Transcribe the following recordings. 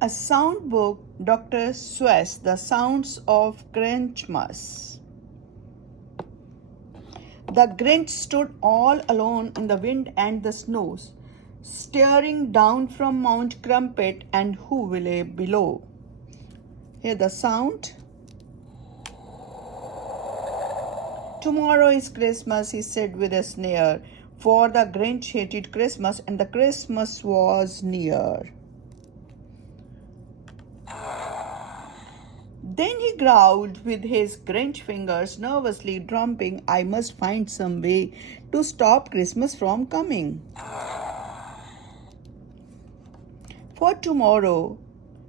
A sound book, Dr. Seuss, The Sounds of Grinchmas. The Grinch stood all alone in the wind and the snows, staring down from Mount Crumpet and Whoville below. Hear the sound. Tomorrow is Christmas, he said with a sneer, for the Grinch hated Christmas and the Christmas was near. Then he growled with his Grinch fingers nervously drumming, I must find some way to stop Christmas from coming. For tomorrow,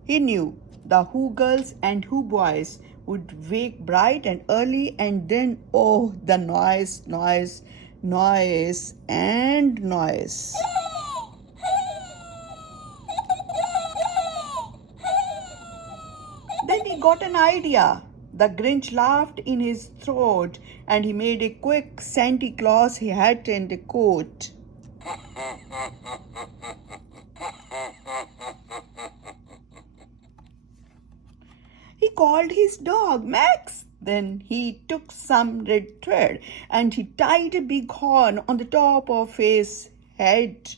he knew the Who girls and Who boys would wake bright and early, and then, oh, the noise, noise, noise, and noise. Then he got an idea. The Grinch laughed in his throat and he made a quick Santa Claus hat and a coat. He called his dog Max. Then he took some red thread and he tied a big horn on the top of his head.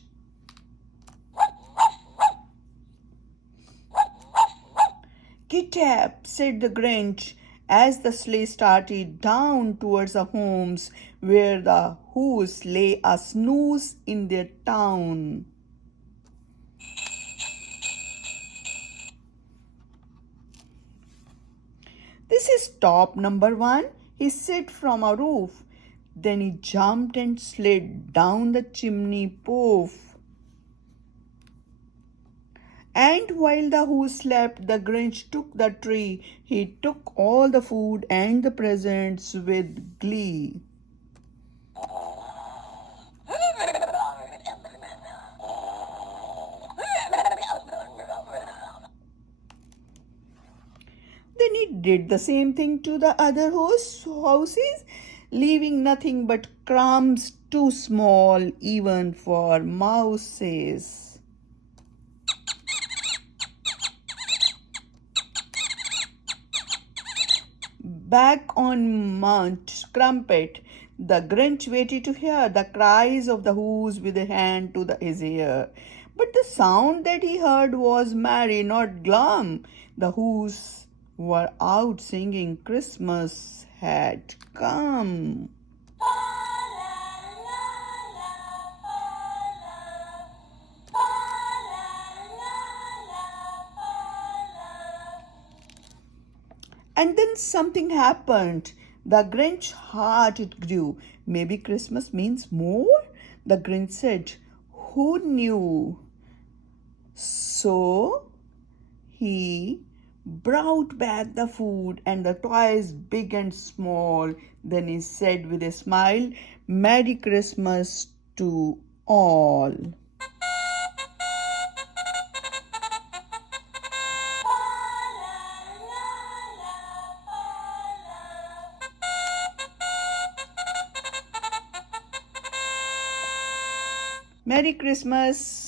Get up, said the Grinch, as the sleigh started down towards the homes where the Who's lay a snooze in their town. This is stop number 1, he said from a roof. Then he jumped and slid down the chimney poof. And while the Who slept, the Grinch took the tree. He took all the food and the presents with glee. Then he did the same thing to the other houses, leaving nothing but crumbs too small even for mouses. Back on Mount Crumpet, the Grinch waited to hear the cries of the Who's with a hand to his ear. But the sound that he heard was merry, not glum. The Who's were out singing Christmas had come. And then something happened. The Grinch's heart it grew. Maybe Christmas means more? The Grinch said, who knew? So he brought back the food and the toys big and small. Then he said with a smile, Merry Christmas to all. Merry Christmas.